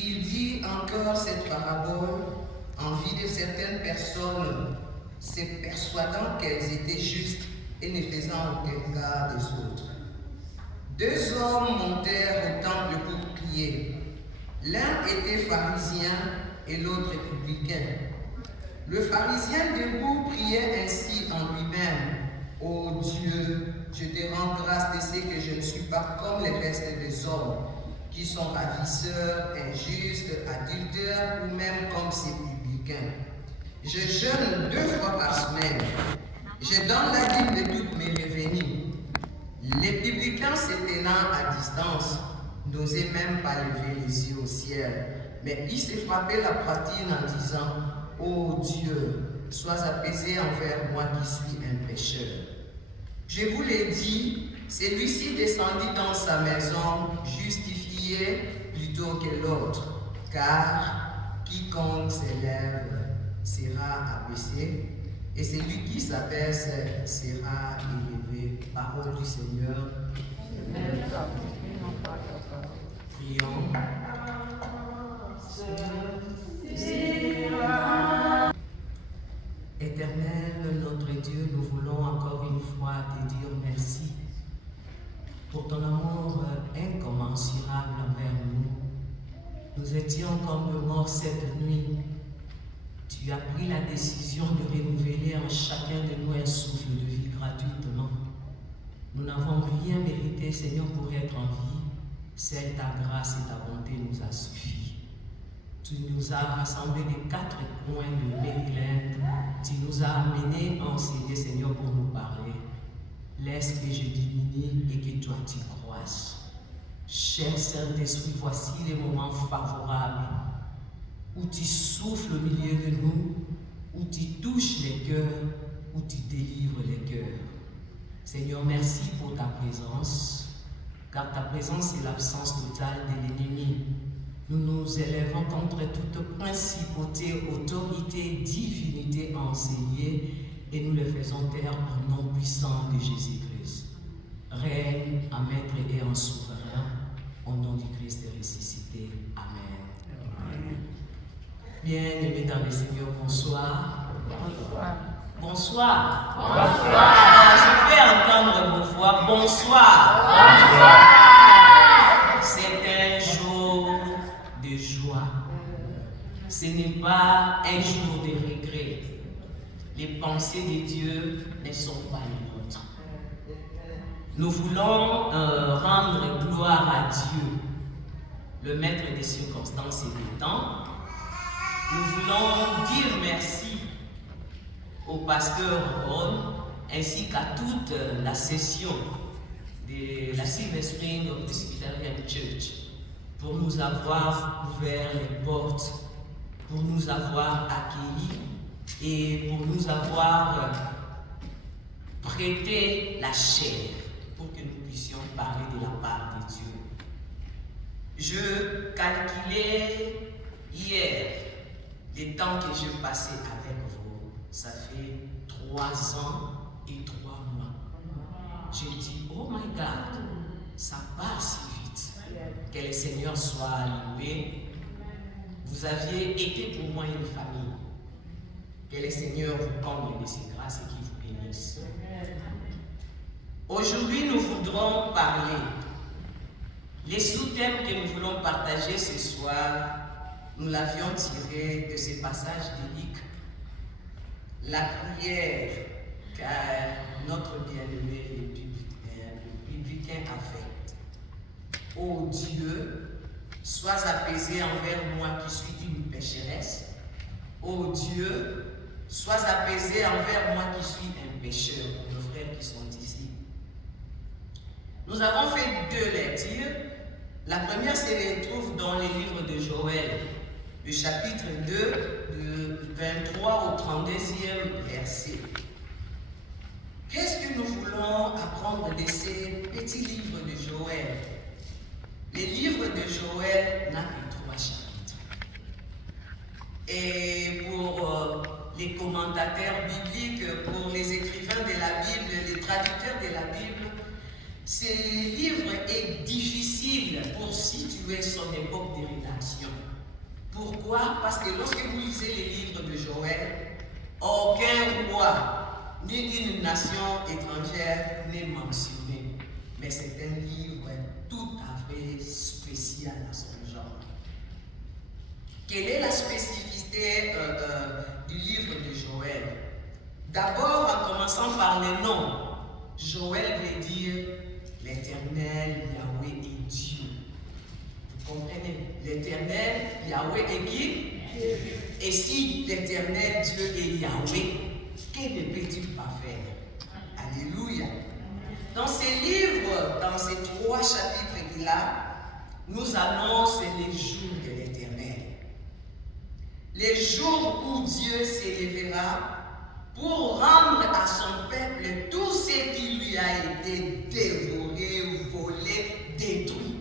Il dit encore cette parabole en vue de certaines personnes, se persuadant qu'elles étaient justes et ne faisant aucun cas des autres. 2 hommes montèrent au temple pour prier. L'un était pharisien et l'autre publicain. Le pharisien debout priait ainsi en lui-même: Ô Dieu, je te rends grâce de ce que je ne suis pas comme les restes des hommes, qui sont ravisseurs, injustes, adultères ou même comme ces publicains. Je jeûne 2 fois par semaine. Je donne la dîme de toutes mes revenus. Les publicains se tenant à distance n'osaient même pas lever les yeux au ciel, mais ils se frappaient la poitrine en disant: Ô Dieu, sois apaisé envers moi qui suis un pécheur. Je vous l'ai dit, celui-ci descendit dans sa maison justifié plutôt que l'autre, car quiconque s'élève sera abaissé, et celui qui s'abaisse sera élevé. Parole du Seigneur. Prions. Éternel, notre Dieu, nous voulons encore une fois te dire merci pour ton amour incommensurable envers nous. Nous étions comme morts cette nuit. Tu as pris la décision de renouveler en chacun de nous un souffle de vie gratuitement. Nous n'avons rien mérité, Seigneur, pour être en vie. Seule ta grâce et ta bonté nous a suffi. Tu nous as rassemblés des 4 coins de Maryland. Tu nous as amenés à enseigner, Seigneur, pour nous parler. Laisse que je diminue et que toi tu croisses. Cher Saint-Esprit, voici les moments favorables où tu souffles au milieu de nous, où tu touches les cœurs, où tu délivres les cœurs. Seigneur, merci pour ta présence, car ta présence est l'absence totale de l'ennemi. Nous nous élèvons contre toute principauté, autorité, divinité enseignée, et nous le faisons taire au nom puissant de Jésus-Christ. Règne en maître et en souverain, au nom du Christ ressuscité. Amen. Amen. Bien-aimés dans le Seigneur, bonsoir. Bonsoir. Bonsoir. Bonsoir. Je vais entendre vos voix. Bonsoir. Bonsoir. C'est un jour de joie. Ce n'est pas un jour de regret. Les pensées de Dieu ne sont pas les nôtres. Nous voulons rendre gloire à Dieu, le maître des circonstances et des temps. Nous voulons dire merci au pasteur Ron ainsi qu'à toute la session de la Silver Spring Presbyterian Church pour nous avoir ouvert les portes, pour nous avoir accueillis et pour nous avoir prêté la chair pour que nous puissions parler de la part de Dieu. Je calculais hier les temps que je passais avec vous. Ça fait 3 ans et 3 mois. J'ai dit, oh my God, ça passe si vite. Que le Seigneur soit loué. Vous aviez été pour moi une famille. Que le Seigneur vous comble de ses grâces et qu'il vous bénisse. Aujourd'hui, nous voudrons parler. Les sous-thèmes que nous voulons partager ce soir, nous l'avions tiré de ce passage de Luc. La prière car notre bien-aimé le publicain a faite. Ô Dieu, sois apaisé envers moi qui suis une pécheresse. Ô Dieu, sois apaisé envers moi qui suis un pécheur, pour nos frères qui sont ici. Nous avons fait 2 lectures. La première se retrouve dans les livres de Joël, le chapitre 2, du 23 au 32e verset. Qu'est-ce que nous voulons apprendre de ces petits livres de Joël? Les livres de Joël n'ont que 3 chapitres. Et pour les commentateurs bibliques, pour les écrivains de la Bible, les traducteurs de la Bible, ce livre est difficile difficile pour situer son époque de rédaction. Pourquoi? Parce que lorsque vous lisez les livres de Joël, aucun roi ni une nation étrangère n'est mentionné. Mais c'est un livre tout à fait spécial à son genre. Quelle est la spécificité du livre de Joël? D'abord, en commençant par les noms, Joël veut dire l'Éternel Yahweh est Dieu. Vous comprenez? L'Éternel Yahweh est qui? Et si l'Éternel Dieu est Yahweh, que ne peut-il pas faire? Alléluia. Dans ces livres, dans ces 3 chapitres qu'il a, nous annonce les jours de l'Éternel. Les jours où Dieu s'élèvera pour rendre à son peuple tout ce qui lui a été dévoré, volé, détruit.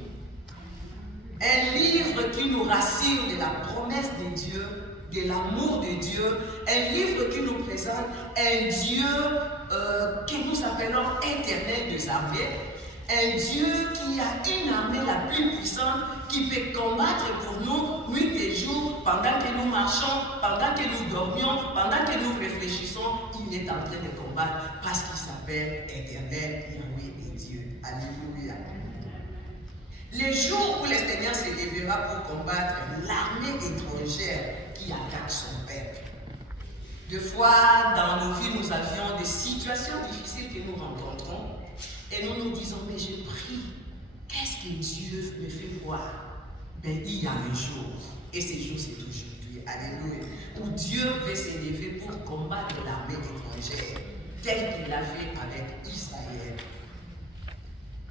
Un livre qui nous rassure de la promesse de Dieu, de l'amour de Dieu, un livre qui nous présente un Dieu que nous appelons éternel des armées, un Dieu qui a une armée la plus puissante qui peut combattre pour nous nuit et jour, pendant que nous marchons, pendant que nous dormions, pendant que nous réfléchissons, il est en train de combattre parce qu'il s'appelle éternel Yahweh et Dieu. Alléluia. Les jours où le Seigneur s'élèvera pour combattre l'armée étrangère qui attaque son peuple. Deux fois dans nos vies, nous avions des situations difficiles que nous rencontrons et nous nous disons, mais je prie, qu'est-ce que Dieu me fait voir? Ben, il y a un jour, et ce jour c'est aujourd'hui, alléluia, où Dieu veut s'élever pour combattre l'armée étrangère, tel qu'il l'a fait avec Israël.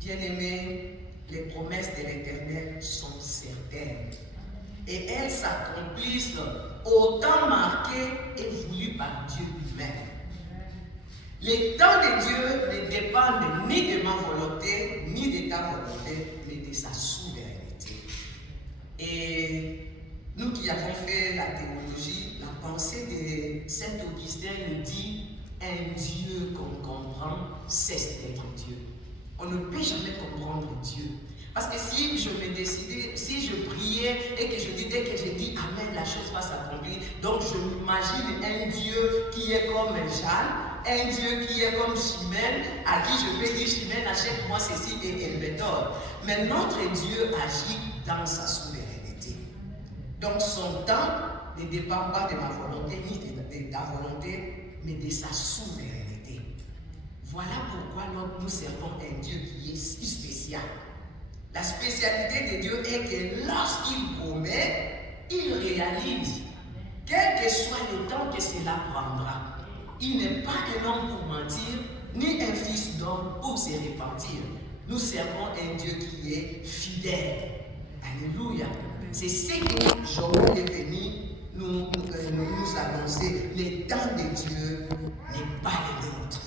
Bien-aimés, les promesses de l'Éternel sont certaines et elles s'accomplissent au temps marqué et voulu par Dieu lui-même. Les temps de Dieu ne dépendent ni de ma volonté, ni de ta volonté, mais de sa souveraineté. Et nous qui avons fait la théologie, la pensée de Saint Augustin nous dit un Dieu qu'on comprend cesse d'être Dieu. On ne peut jamais comprendre Dieu. Parce que si je me décidais, si je priais et que je disais que je dis Amen, la chose va s'accomplir. Donc je m'imagine un Dieu qui est comme Jeanne, un Dieu qui est comme Chimène, à qui je peux dire Chimène, achète-moi ceci et elle me donne. Mais notre Dieu agit dans sa souveraineté. Donc son temps ne dépend pas de ma volonté ni de ta volonté, mais de sa souveraineté. Voilà pourquoi nous servons un Dieu qui est si spécial. La spécialité de Dieu est que lorsqu'il promet, il réalise. Quel que soit le temps que cela prendra. Il n'est pas un homme pour mentir, ni un fils d'homme pour se repentir. Nous servons un Dieu qui est fidèle. Alléluia. C'est ce que Joël est venu nous annoncer. Le temps de Dieu n'est pas le nôtre.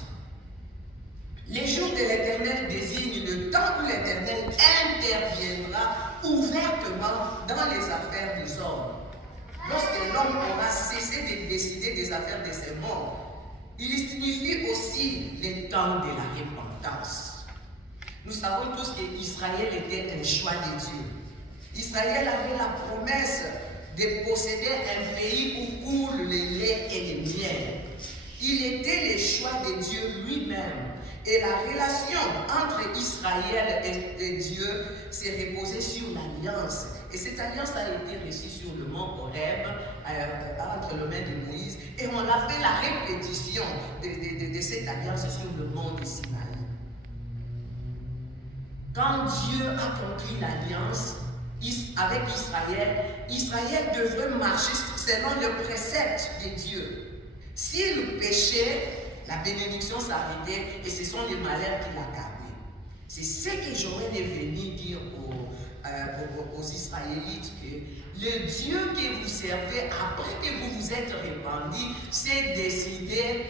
Les jours de l'Éternel désignent le temps où l'Éternel interviendra ouvertement dans les affaires des hommes. Lorsque l'homme aura cessé de décider des affaires de ses membres, il signifie aussi le temps de la repentance. Nous savons tous qu'Israël était un choix de Dieu. Israël avait la promesse de posséder un pays où coule le lait et le miel. Il était le choix de Dieu lui-même. Et la relation entre Israël et Dieu s'est reposée sur l'alliance. Et cette alliance a été reçue sur le mont Horeb, entre les mains de Moïse. Et on a fait la répétition de cette alliance sur le mont de Sinaï. Quand Dieu a conclu l'alliance avec Israël, Israël devrait marcher selon le précepte de Dieu. S'il péchait, la bénédiction s'arrêtait et ce sont les malheurs qui l'accablaient. C'est ce que Joël est venu dire aux Israélites, que le Dieu que vous servez après que vous vous êtes répandus, c'est décidé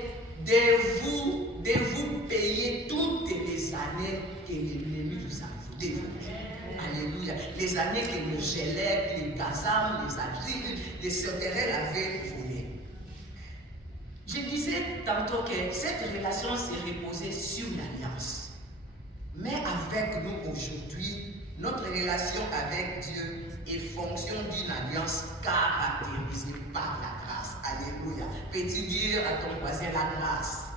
de vous payer toutes les années que l'ennemi vous a dévorées. Alléluia. Les années que le Gélec, les Gazam, les Agrides, les sauterelles avaient volé. Je disais tantôt que cette relation s'est reposée sur l'alliance. Mais avec nous aujourd'hui, Notre relation avec Dieu est fonction d'une alliance caractérisée par la grâce. Alléluia. Peux-tu dire à ton voisin la grâce?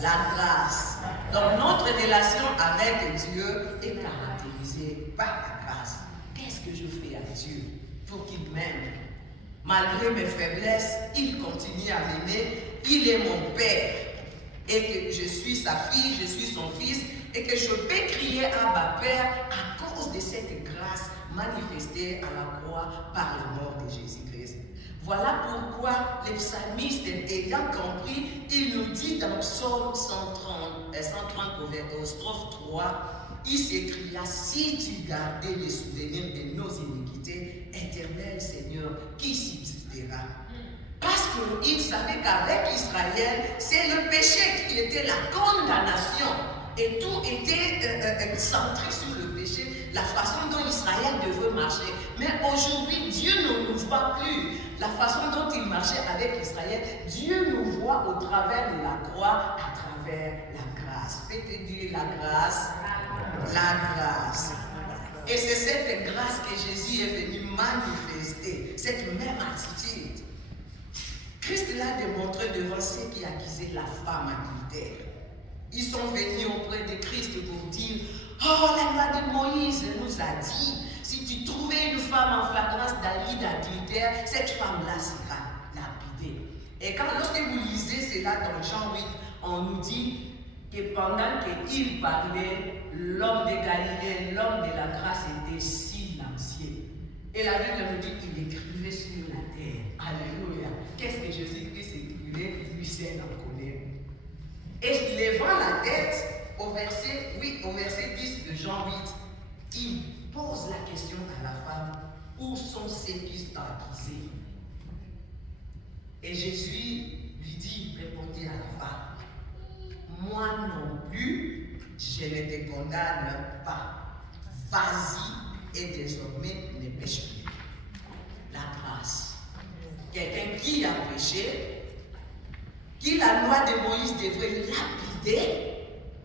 La grâce. Donc notre relation avec Dieu est caractérisée par la grâce. Qu'est-ce que je fais à Dieu pour qu'il m'aime? Malgré mes faiblesses, il continue à m'aimer. Il est mon Père. Et que je suis sa fille, je suis son fils. Et que je peux crier Abba Père à cause de cette grâce manifestée à la croix par la mort de Jésus-Christ. Voilà pourquoi les psalmistes, ayant compris, il nous dit dans Psaume 130 au strophe 3, il s'écria: si tu gardais les souvenirs de nos iniquités, éternel Seigneur, qui subsistera? Parce qu'il savait qu'avec Israël, c'est le péché qui était la condamnation. Et tout était centré sur le péché, la façon dont Israël devait marcher. Mais aujourd'hui, Dieu ne nous voit plus. La façon dont il marchait avec Israël, Dieu nous voit au travers de la croix, à travers la grâce. Faites dire la grâce. La grâce. Et c'est cette grâce que Jésus est venu manifester, cette même attitude. Christ l'a démontré devant ceux qui accusaient la femme adultère. Ils sont venus auprès de Christ pour dire: oh, la loi de Moïse nous a dit, si tu trouvais une femme en flagrance d'adultère, cette femme-là sera lapidée. Et lorsque vous lisez cela dans Jean 8, on nous dit que pendant qu'il parlait, l'homme de Galilée, l'homme de la grâce était silencieux. Et la Bible nous dit qu'il écrivait sur la terre. Alléluia. Qu'est-ce que Jésus-Christ écrivait? Lui seul en connaît. Et levant la tête, au verset 10 de Jean 8, il pose la question à la femme: où sont ceux qui t'ont accusé? Et Jésus lui dit, répondit à la femme: moi non plus, je ne te condamne pas. Vas-y et désormais ne pêche plus. La grâce. Quelqu'un qui a péché, qui la loi de Moïse devrait lapider,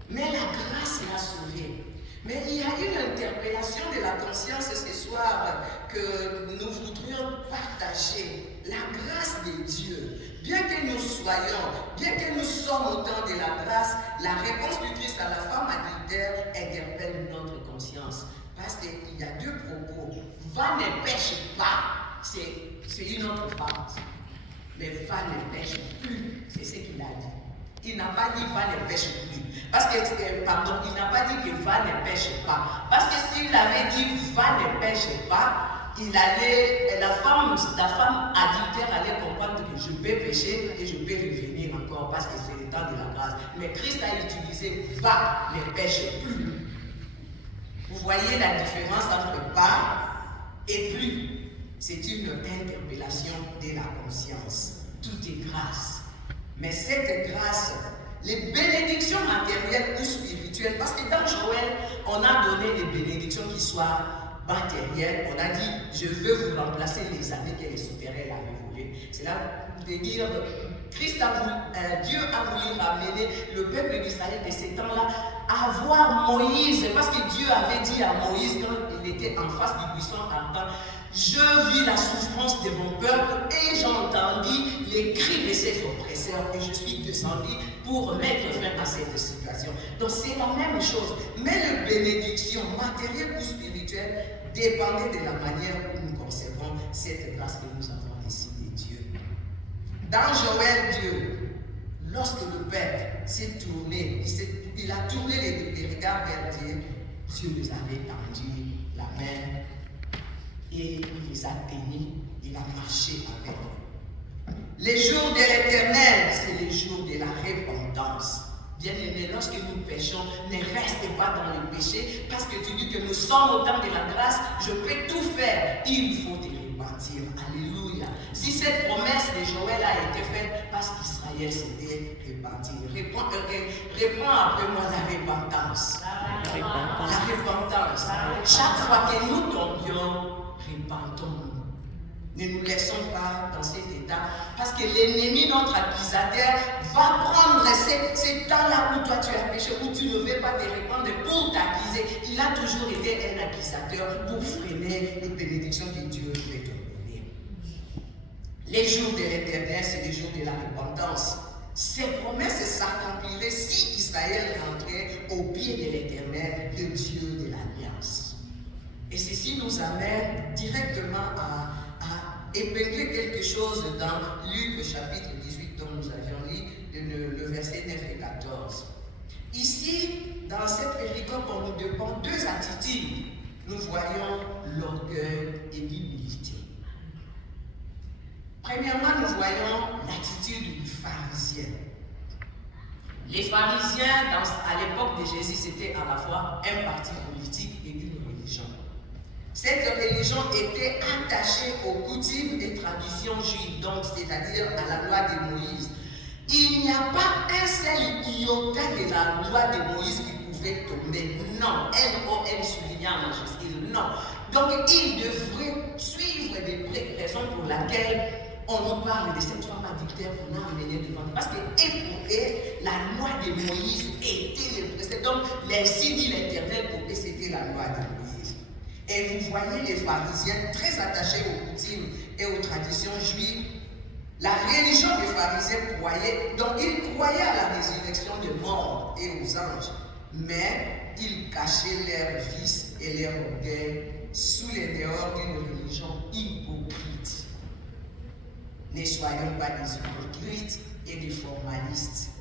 mais la grâce l'a sauvé. Mais il y a une interpellation de la conscience ce soir que nous voudrions partager. La grâce de Dieu. Bien que nous soyons, bien que nous sommes au temps de la grâce, la réponse du Christ à la femme adultère interpelle notre conscience. Parce qu'il y a deux propos. Va ne pêche pas, c'est une autre phrase. Mais va ne pêche plus, c'est ce qu'il a dit. Il n'a pas dit va ne pêche plus. Parce que, il n'a pas dit que va ne pêche pas. Parce que s'il avait dit va ne pêche pas, la femme adultère allait comprendre que je peux pécher et je peux revenir encore parce que c'est le temps de la grâce. Mais Christ a utilisé va ne pêche plus. Vous voyez la différence entre pas et plus. C'est une interpellation de la conscience. Tout est grâce. Mais cette grâce, les bénédictions matérielles ou spirituelles, parce que dans Joël, on a donné des bénédictions qui soient matérielles. On a dit, je veux vous remplacer les années que les souterrains avaient volées. Cela veut dire, Dieu a voulu ramener le peuple d'Israël de ces temps-là à voir Moïse. Parce que Dieu avait dit à Moïse, quand il était en face du buisson ardent, je vis la souffrance de mon peuple et j'entendis les cris de ses oppresseurs et je suis descendu pour mettre fin à cette situation. Donc c'est la même chose. Mais les bénédictions matérielles ou spirituelles dépendaient de la manière où nous concevons cette grâce que nous avons ici de Dieu. Dans Joël 2, lorsque le peuple s'est tourné, il a tourné les regards vers Dieu, Dieu nous avait tendu la main. Et il les a bénis, il a marché avec eux. Les jours de l'Éternel, c'est les jours de la repentance. Bien-aimés, lorsque nous péchons, ne restez pas dans le péché, parce que tu dis que nous sommes au temps de la grâce, je peux tout faire, il faut te repentir. Alléluia. Si cette promesse de Joël a été faite, parce qu'Israël s'était repenti. Réponds après moi la repentance. La repentance. Chaque fois que nous tombions, repentons-nous. Ne nous laissons pas dans cet état, parce que l'ennemi, notre accusateur, va prendre ces temps-là où toi tu as péché, où tu ne veux pas te répandre pour t'accuser. Il a toujours été un accusateur pour freiner les bénédictions que Dieu veut te donner. Les jours de l'Éternel, c'est les jours de la repentance. Ces promesses s'accompliraient si Israël rentrait au pied de l'Éternel, le Dieu de l'Alliance. Et ceci nous amène directement à épingler quelque chose dans Luc chapitre 18 dont nous avions lu, le verset 9 et 14. Ici, dans cette péricope, on nous demande deux attitudes. Nous voyons l'orgueil et l'humilité. Premièrement, nous voyons l'attitude du pharisien. Les pharisiens, à l'époque de Jésus, c'était à la fois un parti politique et une religion. Cette religion était attachée aux coutumes et traditions juives, donc c'est-à-dire à la loi de Moïse. Il n'y a pas un seul iota de la loi de Moïse qui pouvait tomber. Non, N-O-N souligné en majuscule, non. Donc il devrait suivre des vraies raisons pour lesquelles on nous parle de cette femme adultère qu'on a amenée devant nous. Parce que pour eux, la loi de Moïse était le précédent. Donc l'ainsi dit l'Éternel pour eux, c'était la loi de Moïse. Et vous voyez les pharisiens très attachés aux coutumes et aux traditions juives. La religion des pharisiens croyait, donc ils croyaient à la résurrection des morts et aux anges, mais ils cachaient leurs vices et leur orgueil sous les dehors d'une religion hypocrite. Ne soyons pas des hypocrites et des formalistes.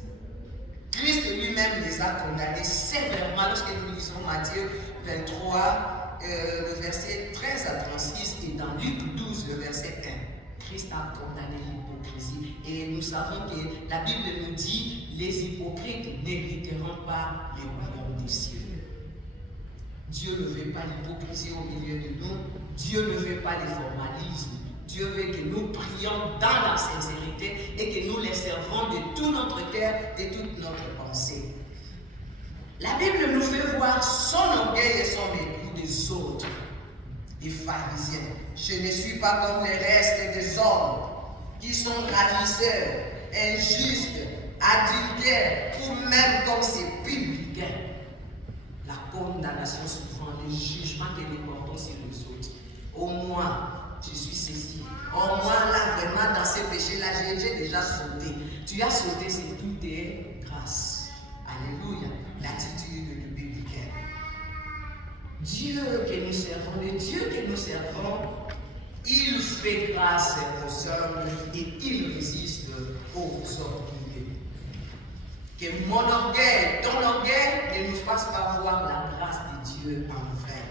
Christ lui-même les a condamnés sévèrement lorsque nous lisons Matthieu 23, le verset 13 à 36 et dans Luc 12, le verset 1. Christ a condamné l'hypocrisie. Et nous savons que la Bible nous dit les hypocrites n'hériteront pas le royaume des cieux. Dieu ne veut pas l'hypocrisie au milieu de nous. Dieu ne veut pas les formalismes. Dieu veut que nous prions dans la sincérité et que nous les servons de tout notre cœur, de toute notre pensée. La Bible nous fait voir son orgueil et son mépris des autres, des pharisiens. Je ne suis pas comme les restes des hommes qui sont ravisseurs, injustes, adultères ou même comme ces publicains. La condamnation souvent, le jugement que nous portons sur les autres. Au moins, je suis ceci. Au moins, là, vraiment, dans ces péchés-là, j'ai déjà sauté. Tu as sauté, c'est tout est grâce. Alléluia. L'attitude du publicain. Dieu que nous servons, le Dieu que nous servons, il fait grâce aux hommes et il résiste aux orgueilleux. Que mon orgueil, ton orgueil, ne nous fasse pas voir la grâce de Dieu en vrai.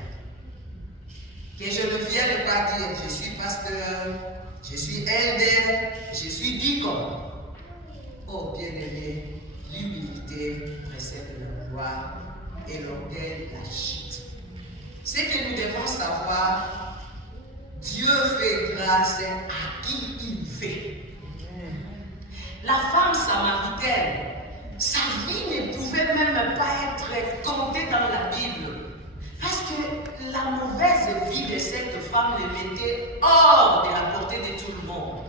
Que je ne vienne pas dire, je suis pasteur, je suis elder, je suis diacre. Oh bien-aimé, l'humilité précède la gloire et l'orgueil la chute. Ce que nous devons savoir, Dieu fait grâce à qui il fait. La femme samaritaine, sa vie ne pouvait même pas être comptée dans la Bible. Parce que la mauvaise vie de cette femme le mettait hors de la portée de tout le monde.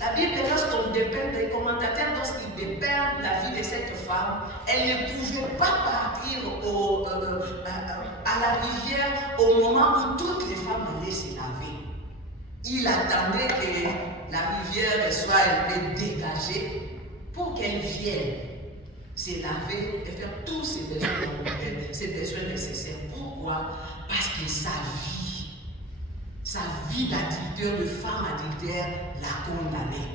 La Bible, lorsqu'on dépeint, les commentateurs, lorsqu'ils dépeignent la vie de cette femme, elle ne pouvait pas partir à la rivière au moment où toutes les femmes allaient se laver. Il attendait que la rivière soit un peu dégagée pour qu'elle vienne se laver et faire tous ses besoins nécessaires. Pourquoi? Parce que sa vie d'adultère, de femme adultère, l'a condamnée.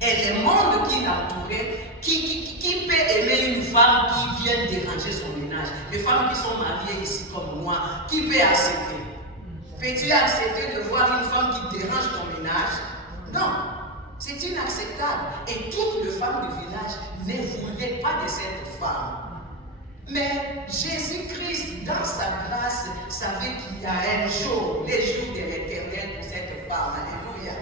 Et le monde qui l'entourait, qui peut aimer une femme qui vient déranger son ménage? Les femmes qui sont mariées ici comme moi, qui peut accepter? Peux-tu accepter de voir une femme qui dérange ton ménage? Non, c'est inacceptable. Et toutes les femmes du village ne voulaient pas de cette femme. Mais Jésus-Christ, dans sa grâce, savait qu'il y a un jour, les jours de l'Éternel pour cette femme. Alléluia.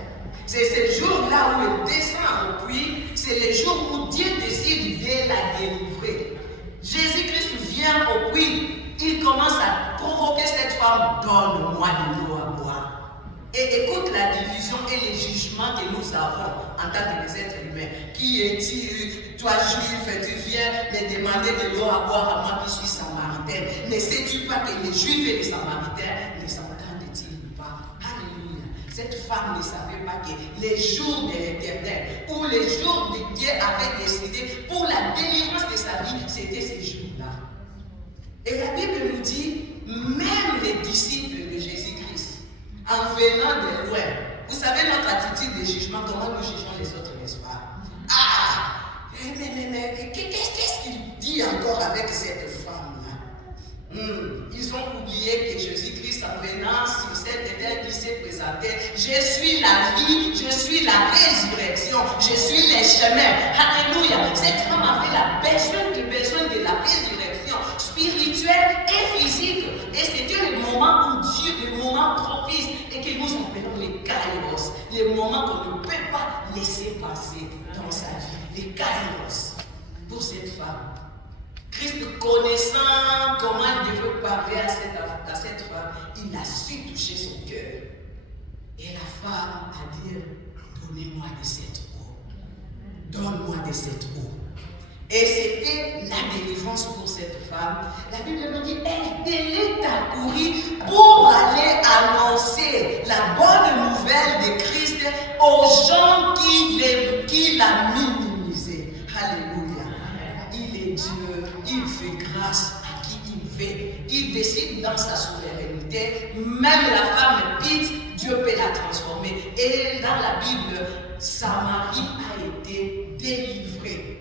C'est ce jour-là où elle descend au puits, c'est le jour où Dieu décide de la délivrer. Jésus-Christ vient au puits, il commence à provoquer cette femme, donne-moi de l'eau à boire. Et écoute la division et les jugements que nous avons en tant que êtres humains. Qui es-tu? Toi juif, tu viens me demander de l'eau à boire à moi qui suis samaritaine. Ne sais-tu pas que les juifs et les samaritains ne s'entendent-ils pas? Alléluia. Cette femme ne savait pas que les jours de l'Éternel ou les jours de Dieu avait décidé pour la délivrance de sa vie, c'était ces jours-là. Et la Bible nous dit, même les disciples de Jésus-Christ, en venant de loin, vous savez notre attitude de jugement, comment nous jugeons les autres, n'est-ce pas? Ah, mais qu'est-ce qu'il dit encore avec cette femme-là? Ils ont oublié que Jésus-Christ, en venant sur cette terre, qui s'est présenté, je suis la vie, je suis la résurrection, je suis les chemins. Alléluia. Cette femme avait besoin de la résurrection spirituelle et physique. Et c'était le moment où Dieu, le moment propice, et que nous appelons les kairos, les moments qu'on ne peut pas laisser passer dans sa vie. Les kairos pour cette femme. Christ, connaissant comment il devait parler à cette femme, il a su toucher son cœur. Et la femme a dit, donnez-moi de cette eau. Donne-moi de cette eau. Et c'était la délivrance pour cette femme. La Bible nous dit, elle est accourue pour aller annoncer la bonne nouvelle de Christ aux gens qui l'a minimisé. Alléluia. Il est Dieu, il fait grâce à qui il veut. Il décide dans sa souveraineté. Même la femme pite, Dieu peut la transformer. Et dans la Bible, Samarie a été délivrée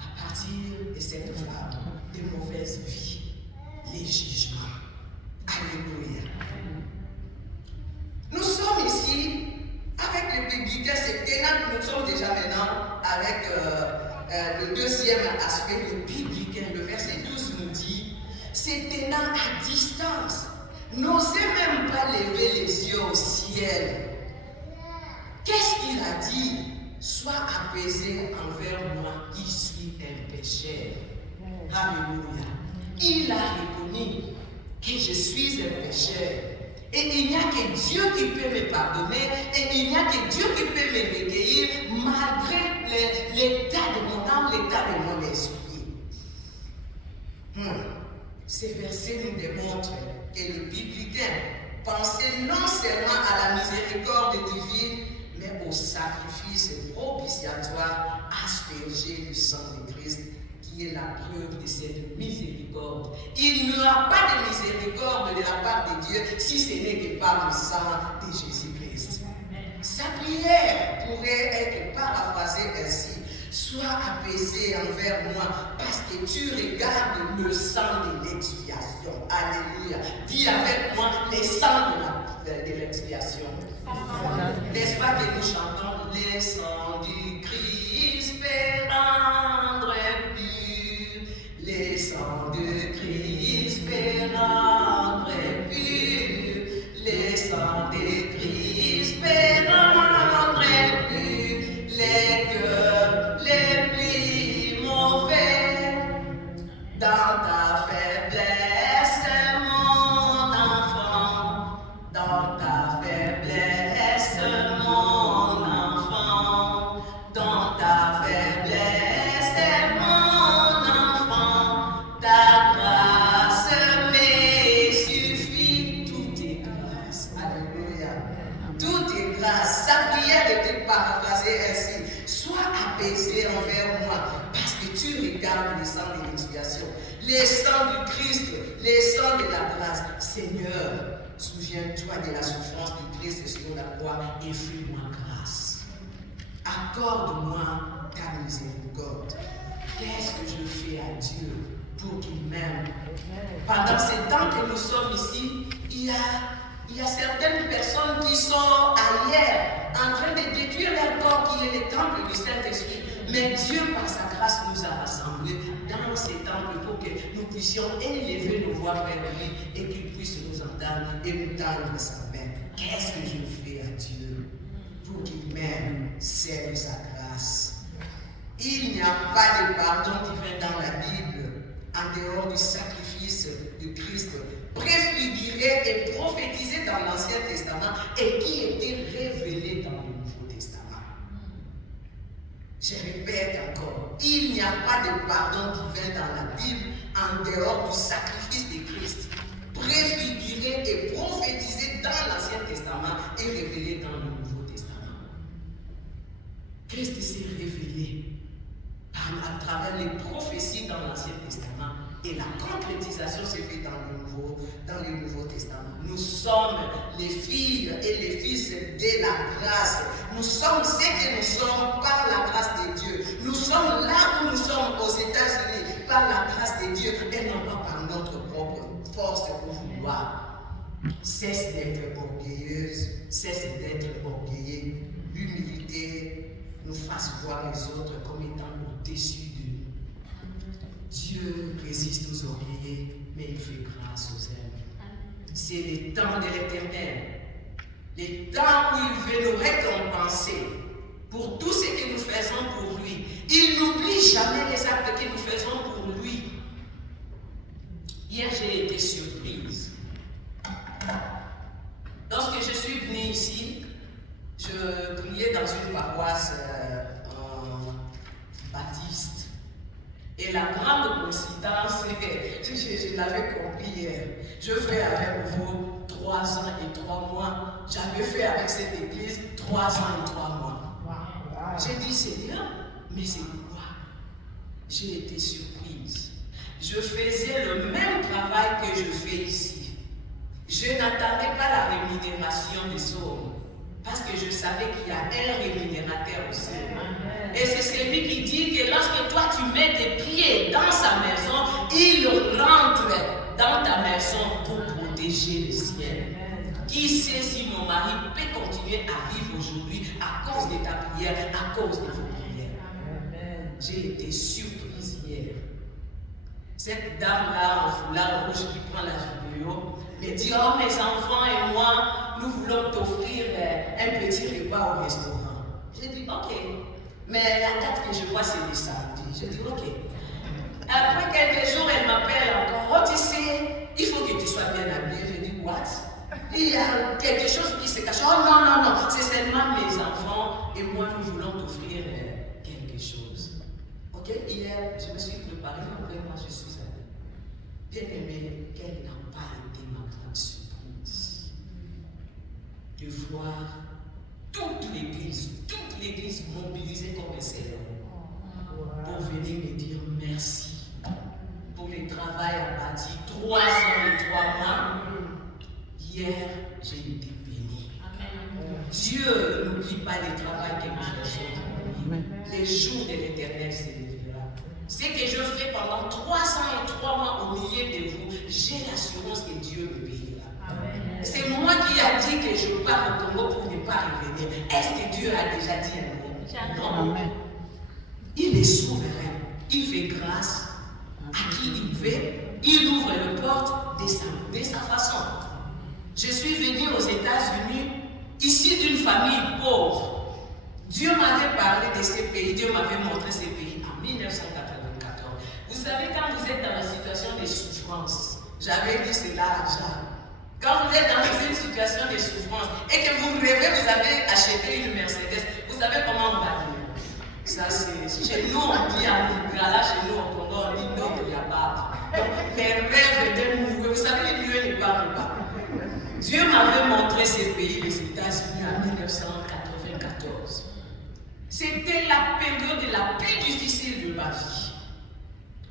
à partir de cette femme de mauvaise vie, les jugements. Alléluia. Nous sommes ici avec le publicain, c'est ténant, nous sommes déjà maintenant avec le deuxième aspect, le publicain. Le verset 12 nous dit, c'est ténant à distance, n'osez même pas lever les yeux au ciel. Qu'est-ce qu'il a dit? Sois apaisé envers moi qui suis un pécheur. Alléluia. Il a reconnu que je suis un pécheur. Et il n'y a que Dieu qui peut me pardonner. Et il n'y a que Dieu qui peut me recueillir malgré l'état de mon âme, l'état de mon esprit. Ces versets nous démontrent que le publicain pensait non seulement à la miséricorde divine, mais au sacrifice propitiatoire aspergé du sang de Christ, qui est la preuve de cette miséricorde. Il n'y aura pas de miséricorde de la part de Dieu si ce n'est que par le sang de Jésus-Christ. Sa prière pourrait être paraphrasée ainsi. Sois apaisé envers moi parce que tu regardes le sang de l'expiation. Alléluia. Dis avec moi le sang de l'expiation. N'est-ce pas que nous chantons les sangs du Christ fait rendre pur, les sangs de Christ fait rendre pur, les sangs de Christ fait rendre pur, les cœurs les plus mauvais dans ta faiblesse, mon enfant, dans ta faiblesse, mon enfant, dans ta faiblesse, mon enfant, ta grâce me suffit. Tout est grâce. Alléluia. Tout est grâce. Sa prière était paraphrasée ainsi. Sois apaisé envers moi parce que tu regardes le sang de l'expiation, le sang du Christ, le sang de la grâce. Seigneur, souviens-toi de la souffrance du Christ sur la croix et fais-moi grâce. Accorde-moi ta miséricorde. Qu'est-ce que je fais à Dieu pour qu'il m'aime? Pendant ces temps que nous sommes ici, il y a certaines personnes qui sont ailleurs en train de détruire leur corps qui est le temple du Saint-Esprit. Mais Dieu, par sa grâce, nous a rassemblés dans ces temples pour que nous puissions élever nos voix vers lui et qu'il puisse nous entendre et nous tendre sa main. Qu'est-ce que je fais à Dieu pour qu'il m'aime? C'est sa grâce. Il n'y a pas de pardon divin dans la Bible en dehors du sacrifice de Christ, préfiguré et prophétisé dans l'Ancien Testament et qui était révélé dans le Nouveau Testament. Je répète encore, il n'y a pas de pardon divin dans la Bible en dehors du sacrifice de Christ, préfiguré et prophétisé dans l'Ancien Testament et révélé dans le Nouveau Testament. Christ s'est révélé à travers les prophéties dans l'Ancien Testament et la concrétisation s'est faite dans le Nouveau Testament. Nous sommes les filles et les fils de la grâce. Nous sommes ce que nous sommes par la grâce de Dieu. Nous sommes là où nous sommes aux États-Unis par la grâce de Dieu et non pas par notre propre force ou vouloir. Cesse d'être orgueilleuse, cesse d'être orgueilleux. L'humilité nous fasse voir les autres comme étant au-dessus de nous. Dieu résiste aux orgueilleux, mais il fait grâce aux humbles. C'est les temps de l'Éternel, les temps où il veut nous récompenser pour tout ce que nous faisons pour lui. Il n'oublie jamais les actes que nous faisons pour lui. Hier, j'ai été surprise. Lorsque je suis venue ici, je priais dans une paroisse baptiste. Et la grande coïncidence, je l'avais compris hier. Je fais avec vous 3 ans et 3 mois. J'avais fait avec cette église 3 ans et 3 mois. J'ai dit, Seigneur, mais c'est quoi? J'ai été surprise. Je faisais le même travail que je fais ici. Je n'attendais pas la rémunération des hommes. Parce que je savais qu'il y a un rémunérateur aussi. Et c'est celui qui dit que lorsque toi tu mets tes pieds dans sa maison, il rentre dans ta maison pour protéger le ciel. Qui sait si mon mari peut continuer à vivre aujourd'hui à cause de ta prière, à cause de vos prières. J'ai été surprise hier. Cette dame-là en foulard rouge qui prend la vidéo me dit, oh mes enfants et moi, nous voulons t'offrir un petit repas au restaurant. J'ai dit, ok. Mais la date que je vois, c'est le samedi. J'ai dit, ok. Après quelques jours, elle m'appelle encore. Oh, tu sais, il faut que tu sois bien habillée. J'ai dit, what? Il y a quelque chose qui se cache. Oh non, non, non. C'est seulement mes enfants et moi, nous voulons t'offrir quelque chose. Ok? Hier, je me suis préparée. Après, moi, je suis allée. Bien aimé, quelle n'a pas été ma grande surprise de voir toute l'église mobilisée comme un seul homme pour venir me dire merci pour le travail abattu 3 ans et 3 mois. Hier, j'ai été béni. Dieu n'oublie pas le travail que nous faisons. Les jours de l'Éternel s'élèvera. Ce que je fais pendant 3 ans et 3 mois au milieu de vous, j'ai l'assurance que Dieu me payera. C'est moi qui a dit que je pars au Congo pour ne pas revenir. Est-ce que Dieu a déjà dit un mot? Non. Il est souverain. Il fait grâce à qui il veut. Il ouvre les portes de sa façon. Je suis venu aux États-Unis, ici d'une famille pauvre. Dieu m'avait parlé de ces pays, Dieu m'avait montré ces pays en 1994. Vous savez, quand vous êtes dans la situation de souffrance, j'avais dit cela à Jean. Quand vous êtes dans une situation de souffrance et que vous rêvez, vous avez acheté une Mercedes, vous savez comment on va dire? Ça, c'est chez nous, on dit en Lingala, chez nous, au Congo, on dit non, il n'y a pas. Donc, les rêves d'un moureux, vous savez, Dieu ne parle pas. Dieu m'avait montré ces pays, les États-Unis, en 1994. C'était la période la plus difficile de ma vie,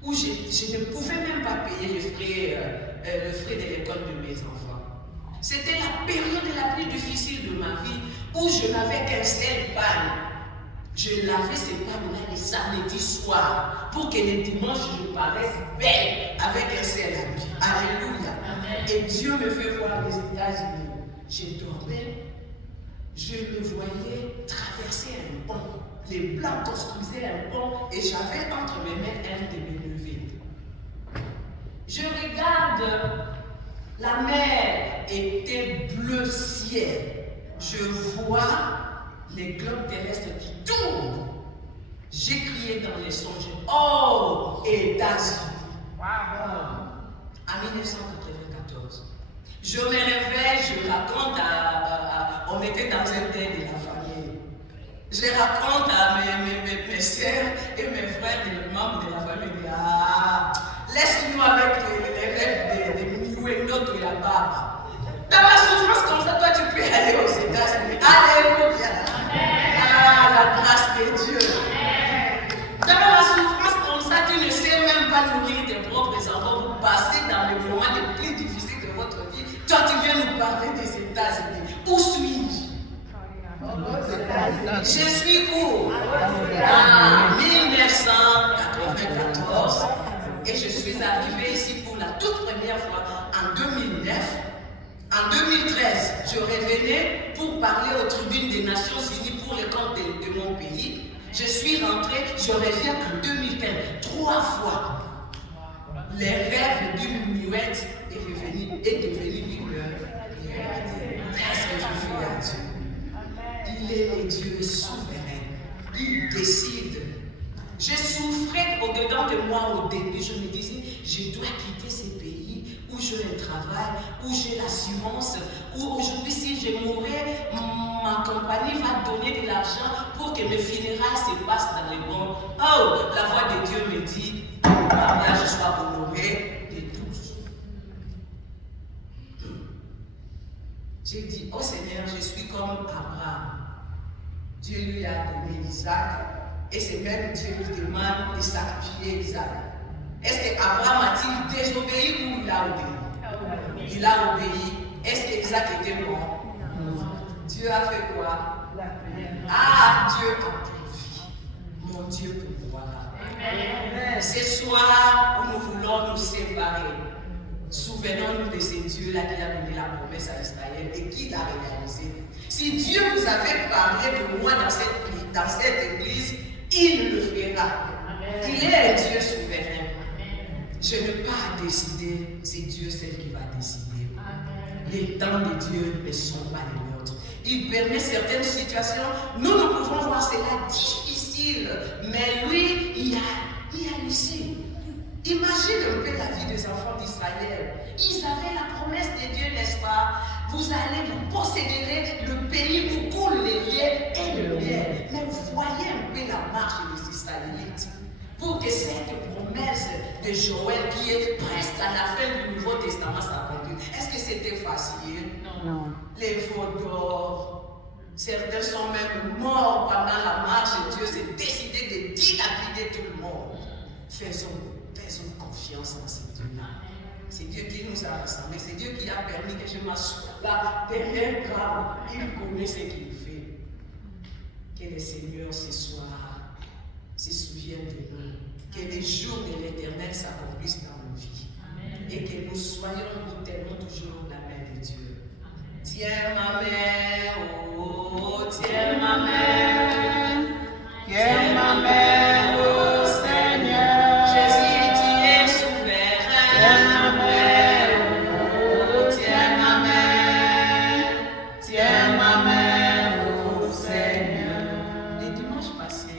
où je ne pouvais même pas payer le frais de l'école de mes enfants. C'était la période la plus difficile de ma vie, où je n'avais qu'un seul pain. Je lavais ces pains-là les samedis soirs, pour que les dimanches je paraisse belle avec un seul habit. Alléluia. Et Dieu me fait voir les États-Unis. Je dormais, je me voyais traverser un pont. Les Blancs construisaient un pont et j'avais entre mes mains un de mes levées. Je regarde, la mer était bleu ciel. Je vois les globes terrestres qui tournent. J'ai crié dans les songes, oh, États-Unis. En 1994. Je me réveille, je raconte on était dans un thé de la famille. Je raconte à mes soeurs et mes frères, les membres de la famille, laisse-nous avec les rêves de Minuendo de la Baba. Dans la souffrance comme ça, toi tu peux aller aux États-Unis. Alléluia. La grâce de Dieu. Dans la souffrance comme ça, tu ne sais même pas nourrir tes propres enfants pour passer dans les moments les plus difficiles de votre vie. Toi, tu viens nous parler des États-Unis. Où suis-je? Je suis où? En 1994. Et je suis arrivée ici pour la toute première fois en 2009. En 2013, je revenais pour parler aux tribunes des Nations Unies pour le compte de mon pays. Je suis rentrée, je reviens en 2015. 3 fois. Les rêves d'une muette est devenu une réalité. Qu'est-ce que je fais à Dieu? Il est le Dieu souverain. Il décide. Je souffrais au-dedans de moi au début. Je me disais, je dois quitter ce pays où j'ai le travail, où j'ai l'assurance, où aujourd'hui, si je mourais, ma compagnie va donner de l'argent pour que mes funérailles se passent dans les bons. Oh, la voix de Dieu me dit que le mariage soit honoré de tous. J'ai dit, oh Seigneur, je suis comme Abraham. Dieu lui a donné Isaac, et c'est même Dieu lui demande de sacrifier Isaac. Est-ce qu'Abraham a-t-il désobéi ou il a obéi? Il a obéi. Est-ce qu'Isaac était mort? Dieu a fait quoi? Dieu a pourvu. Mon Dieu pourvoira. Ce soir où nous voulons nous séparer, souvenons-nous de ce Dieu-là qui a donné la promesse à Israël et qui l'a réalisé. Si Dieu vous avait parlé de moi dans cette église, il le fera. Il est un Dieu souverain. Je n'ai pas à décider, c'est Dieu seul qui va décider. Les temps de Dieu ne sont pas les nôtres. Il permet certaines situations, nous pouvons voir cela difficile, mais lui, il a l'issue. Imagine un peu la vie des enfants d'Israël. Ils avaient la promesse de Dieu, n'est-ce pas? Vous allez posséder le pays où coulent les rivières et le miel. Mais voyez un peu la marche des Israélites. Pour que cette promesse de Joël, qui est presque à la fin du Nouveau Testament, s'accomplisse. Est-ce que c'était facile? Non. Les veaux d'or. Certains sont même morts pendant la marche et Dieu s'est décidé de dilapider tout le monde. Faisons confiance en ce Dieu-là. C'est Dieu qui nous a rassemblés. C'est Dieu qui a permis que je m'assoie là derrière l'arbre. Il connaît ce qu'il fait. Que le Seigneur ce soir se souvienne de nous. Que les jours de l'Éternel s'accomplissent dans nos vies. Amen. Et que nous soyons, nous tenons toujours la main de Dieu. Amen. Tiens ma main, oh, tiens ma main. Tiens ma main, oh Seigneur. Jésus, tu es souverain. Tiens ma main, oh, tiens ma main. Tiens ma main, oh Seigneur. Le dimanche passé,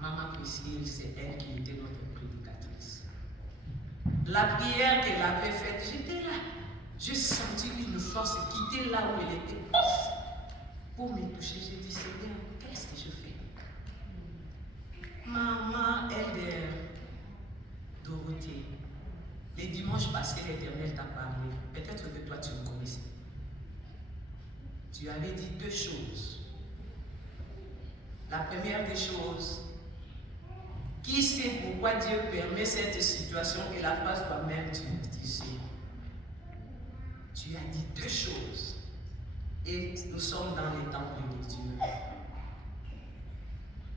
Maman Priscille, c'est elle qui était notre prédicatrice. La prière qu'elle avait faite, j'étais là. J'ai senti une force quitter là où elle était. Pour me toucher, j'ai dit, Seigneur, qu'est-ce que je fais? Maman Elder Dorothée, les dimanches passés, l'Éternel t'a parlé. Peut-être que toi, tu me connaissais. Tu avais dit 2 choses. La première des choses, qui sait pourquoi Dieu permet cette situation et la phrase toi-même, tu sais. Tu as dit 2 choses. Et nous sommes dans les temples de Dieu.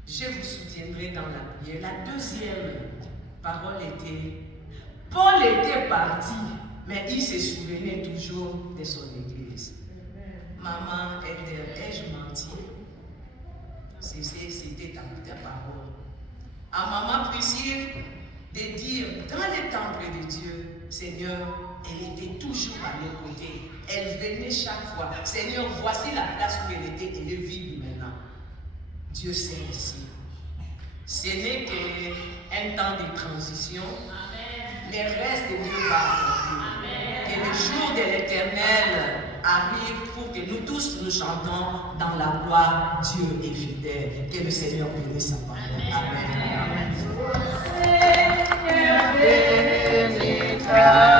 Je vous soutiendrai dans la prière. La deuxième parole était, Paul était parti, mais il se souvenait toujours de son église. Maman, ai-je menti? C'était ta parole. À Maman Priscille, de dire, dans les temples de Dieu, Seigneur, elle était toujours à mes côtés. Elle venait chaque fois. Seigneur, voici la place où elle était, elle est vide maintenant. Dieu sait ici. Ce n'est qu'un temps de transition. et reste et Dieu va accomplir. Que le jour de l'Éternel arrive pour que nous tous nous chantons dans la gloire. Dieu est fidèle. Que le Seigneur bénisse sa parole. Amen. Amen.